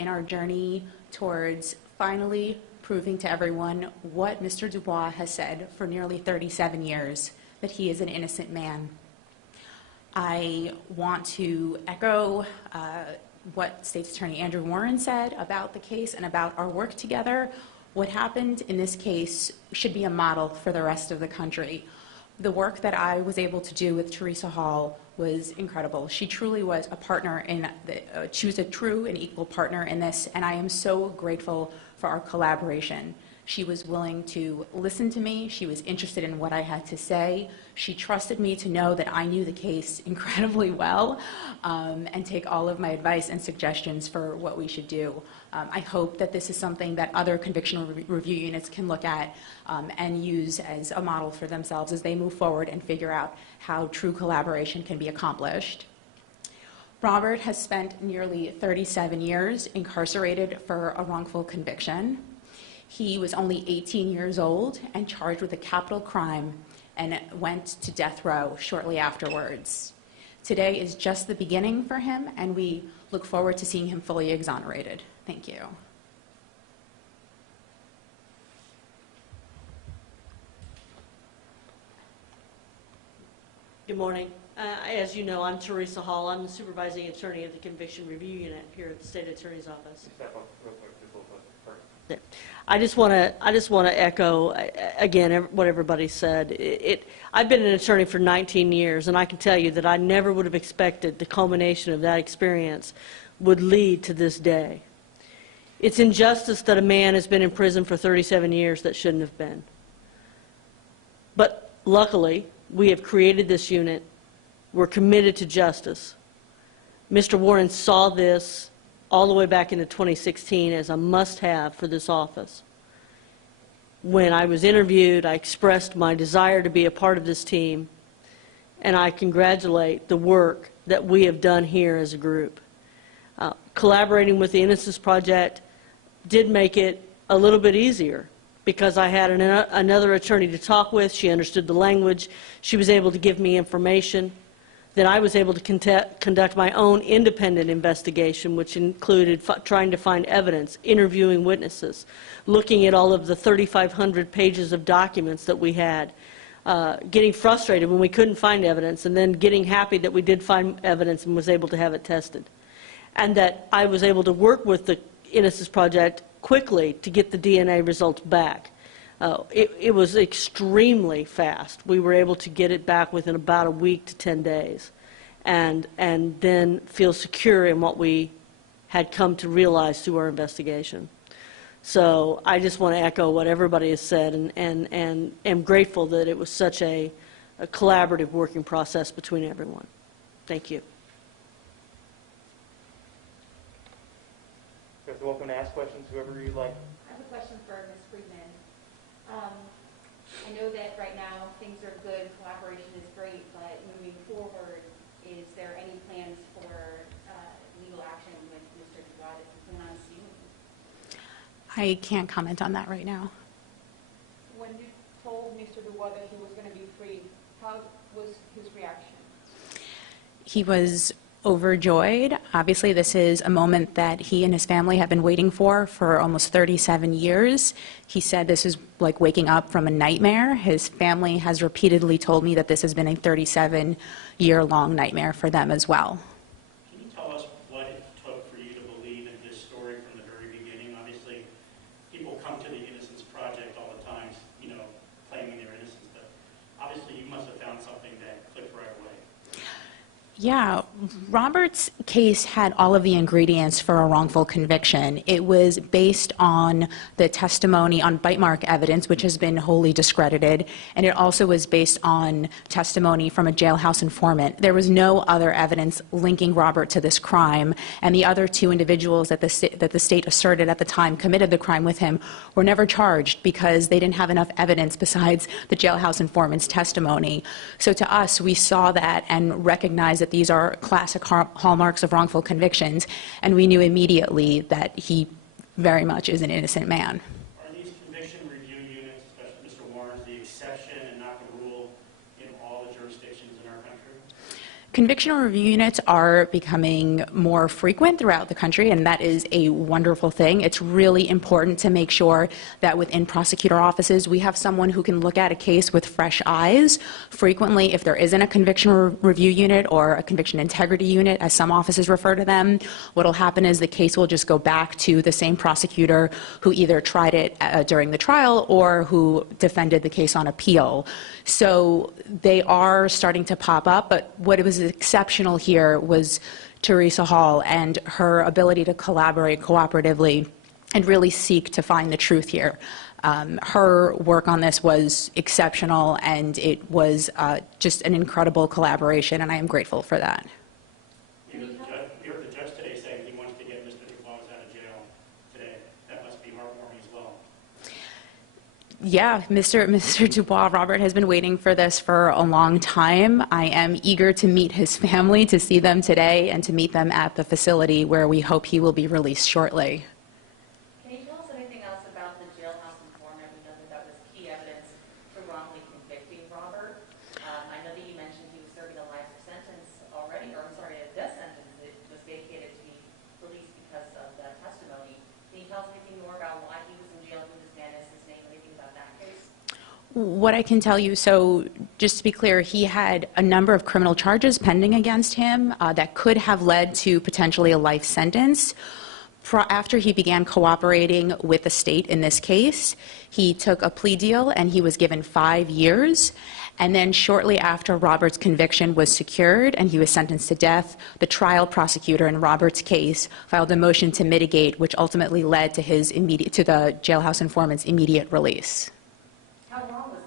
in our journey towards finally proving to everyone what Mr. Dubois has said for nearly 37 years, that he is an innocent man. I want to echo what State's Attorney Andrew Warren said about the case and about our work together. What happened in this case should be a model for the rest of the country. The work that I was able to do with Teresa Hall was incredible. She truly was a partner in she was a true and equal partner in this, and I am so grateful for our collaboration. She was willing to listen to me. She was interested in what I had to say. She trusted me to know that I knew the case incredibly well and take all of my advice and suggestions for what we should do. I hope that this is something that other conviction review units can look at and use as a model for themselves as they move forward and figure out how true collaboration can be accomplished. Robert has spent nearly 37 years incarcerated for a wrongful conviction. He was only 18 years old and charged with a capital crime and went to death row shortly afterwards. Today is just the beginning for him, and we look forward to seeing him fully exonerated. Thank you. Good morning. As you know, I'm Teresa Hall. I'm the supervising attorney of the Conviction Review Unit here at the State Attorney's Office. I just want to echo again what everybody said. I've been an attorney for 19 years, and I can tell you that I never would have expected the culmination of that experience would lead to this day. It's injustice that a man has been in prison for 37 years that shouldn't have been. But luckily, we have created this unit. We're committed to justice. Mr. Warren saw this all the way back into 2016 as a must-have for this office. When I was interviewed, I expressed my desire to be a part of this team, and I congratulate the work that we have done here as a group. Collaborating with the Innocence Project did make it a little bit easier because I had another attorney to talk with. She understood the language. She was able to give me information. Then I was able to conduct my own independent investigation, which included trying to find evidence, interviewing witnesses, looking at all of the 3,500 pages of documents that we had, getting frustrated when we couldn't find evidence, and then getting happy that we did find evidence and was able to have it tested. And that I was able to work with the Innocence Project quickly to get the DNA results back. It was extremely fast. We were able to get it back within about a week to 10 days and then feel secure in what we had come to realize through our investigation. So I just want to echo what everybody has said and am grateful that it was such a collaborative working process between everyone. Thank you. You guys are welcome to ask questions, whoever you'd like. I have a question for Ms. Friedman. I know that right now things are good, collaboration is great, but moving forward, is there any plans for legal action with Mr. Dubois that you plan on suing? I can't comment on that right now. When you told Mr. Dubois that he was going to be free, how was his reaction? He was overjoyed. Obviously, this is a moment that he and his family have been waiting for almost 37 years. He said this is like waking up from a nightmare. His family has repeatedly told me that this has been a 37-year-long nightmare for them as well. Can you tell us what it took for you to believe in this story from the very beginning? Obviously, people come to the Innocence Project all the time, claiming their innocence, but obviously you must have found something that clicked right away. Yeah, Robert's case had all of the ingredients for a wrongful conviction. It was based on the testimony on bite mark evidence, which has been wholly discredited, and it also was based on testimony from a jailhouse informant. There was no other evidence linking Robert to this crime, and the other two individuals that the state asserted at the time committed the crime with him were never charged because they didn't have enough evidence besides the jailhouse informant's testimony. So to us, we saw that and recognized that these are classic hallmarks of wrongful convictions, and we knew immediately that he very much is an innocent man. Are these conviction review units, especially Mr. Warren's, the exception and not the rule in all the jurisdictions in our country? Conviction review units are becoming more frequent throughout the country, and that is a wonderful thing. It's really important to make sure that within prosecutor offices, we have someone who can look at a case with fresh eyes. Frequently, if there isn't a conviction review unit or a conviction integrity unit, as some offices refer to them, what will happen is the case will just go back to the same prosecutor who either tried it during the trial or who defended the case on appeal. So they are starting to pop up, but what was exceptional here was Teresa Hall and her ability to collaborate cooperatively and really seek to find the truth here. Her work on this was exceptional, and it was just an incredible collaboration, and I am grateful for that. You heard the judge today saying he wants to get Mr. Dubois out of jail today. That must be heartwarming as well. Yeah, Mr. Dubois, Robert has been waiting for this for a long time. I am eager to meet his family, to see them today, and to meet them at the facility where we hope he will be released shortly. Can you tell us anything else about the jailhouse informant? We know that that was key evidence for wrongly convicting Robert. I know that you mentioned he was serving a life sentence already, or I'm sorry, a death sentence that was vacated to be released because of the testimony. Can you tell us anything more about why he was in jail, who this man is, his name, anything about that case? What I can tell you, so just to be clear, he had a number of criminal charges pending against him that could have led to potentially a life sentence. After he began cooperating with the state in this case, he took a plea deal and he was given 5 years. And then shortly after Robert's conviction was secured and he was sentenced to death, the trial prosecutor in Robert's case filed a motion to mitigate, which ultimately led to to the jailhouse informant's immediate release. How long was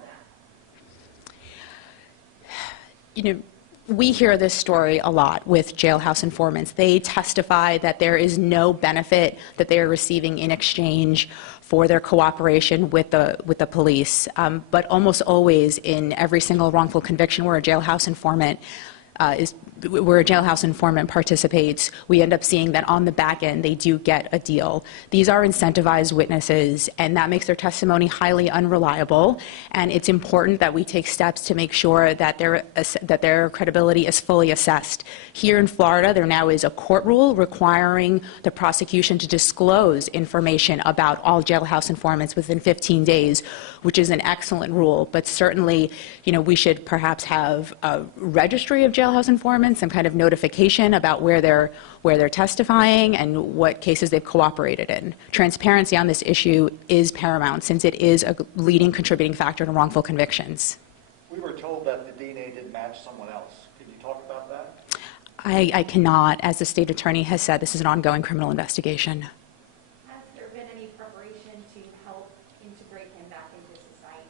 that? You know, we hear this story a lot with jailhouse informants. They testify that there is no benefit that they are receiving in exchange for their cooperation with the police. But almost always in every single wrongful conviction where a jailhouse informant participates, we end up seeing that on the back end they do get a deal. These are incentivized witnesses, and that makes their testimony highly unreliable. And it's important that we take steps to make sure that their credibility is fully assessed. Here in Florida, there now is a court rule requiring the prosecution to disclose information about all jailhouse informants within 15 days, which is an excellent rule. But certainly, we should perhaps have a registry of jailhouse informants, some kind of notification about where they're testifying and what cases they've cooperated in. Transparency on this issue is paramount, since it is a leading contributing factor to wrongful convictions. We were told that the DNA did match someone else. Could you talk about that? I cannot. As the state attorney has said, this is an ongoing criminal investigation. Has there been any preparation to help integrate him back into society?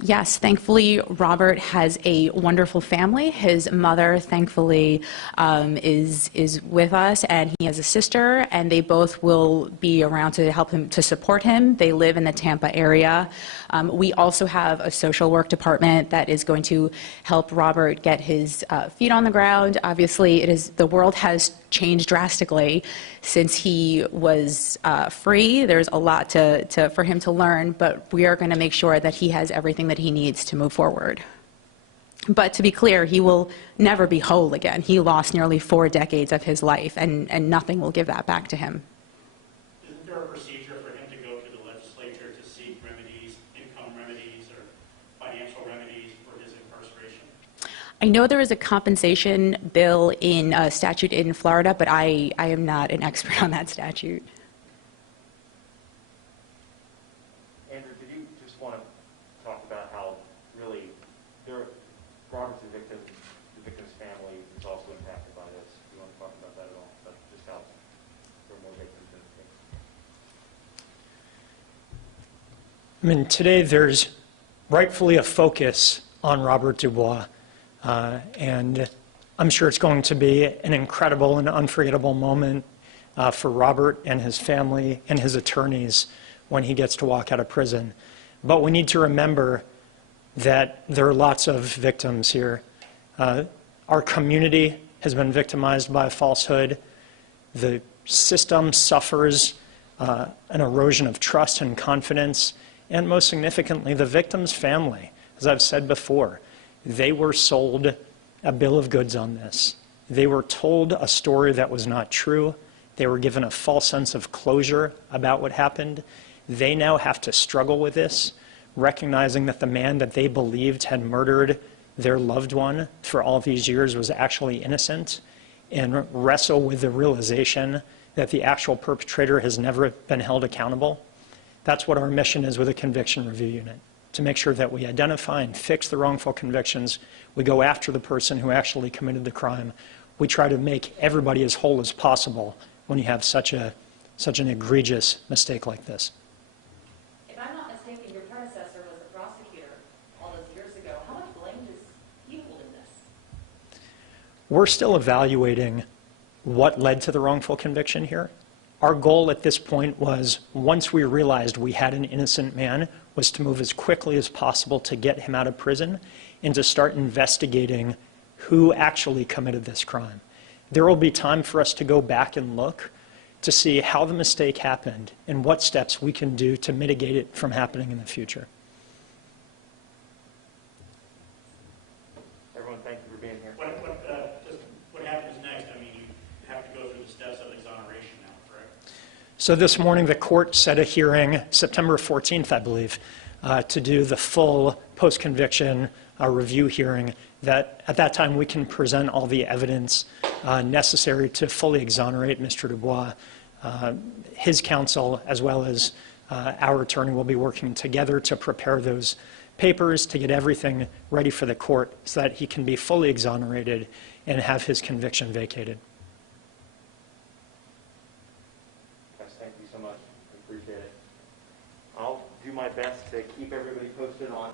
Yes, thankfully, Robert has a wonderful family. His mother, thankfully, is with us, and he has a sister, and they both will be around to help him, to support him. They live in the Tampa area. We also have a social work department that is going to help Robert get his feet on the ground. Obviously, the world has changed drastically since he was free. There's a lot for him to learn, but we are going to make sure that he has everything that he needs to move forward. But to be clear, he will never be whole again. He lost nearly 4 decades of his life, and nothing will give that back to him. Isn't there a procedure for him to go to the legislature to seek remedies, income remedies, or financial remedies for his incarceration? I know there is a compensation bill in a statute in Florida, but I am not an expert on that statute. Andrew, did you just want to talk about how really Robert's a victim, the victim's family is also impacted by this? Do you want to talk about that at all? But just how there are more victims in the case. I mean, today there's rightfully a focus on Robert Dubois, and I'm sure it's going to be an incredible and unforgettable moment for Robert and his family and his attorneys when he gets to walk out of prison. But we need to remember that there are lots of victims here. Our community has been victimized by a falsehood. The system suffers an erosion of trust and confidence. And most significantly, the victim's family, as I've said before, they were sold a bill of goods on this. They were told a story that was not true. They were given a false sense of closure about what happened. They now have to struggle with this, recognizing that the man that they believed had murdered their loved one for all these years was actually innocent, and wrestle with the realization that the actual perpetrator has never been held accountable. That's what our mission is with a conviction review unit, to make sure that we identify and fix the wrongful convictions. We go after the person who actually committed the crime. We try to make everybody as whole as possible when you have such an egregious mistake like this. If I'm not mistaken, your predecessor was a prosecutor all those years ago. How much blame does he hold in this? We're still evaluating what led to the wrongful conviction here. Our goal at this point was, once we realized we had an innocent man, was to move as quickly as possible to get him out of prison and to start investigating who actually committed this crime. There will be time for us to go back and look to see how the mistake happened and what steps we can do to mitigate it from happening in the future. Everyone, thank you for being here. What happens next? I mean, you have to go through the steps of exoneration now, correct? So this morning, the court set a hearing, September 14th, I believe, to do the full post-conviction review hearing. That at that time we can present all the evidence necessary to fully exonerate Mr. Dubois. His counsel, as well as our attorney, will be working together to prepare those papers to get everything ready for the court so that he can be fully exonerated and have his conviction vacated. Guys, thank you so much. I appreciate it. I'll do my best to keep everybody posted on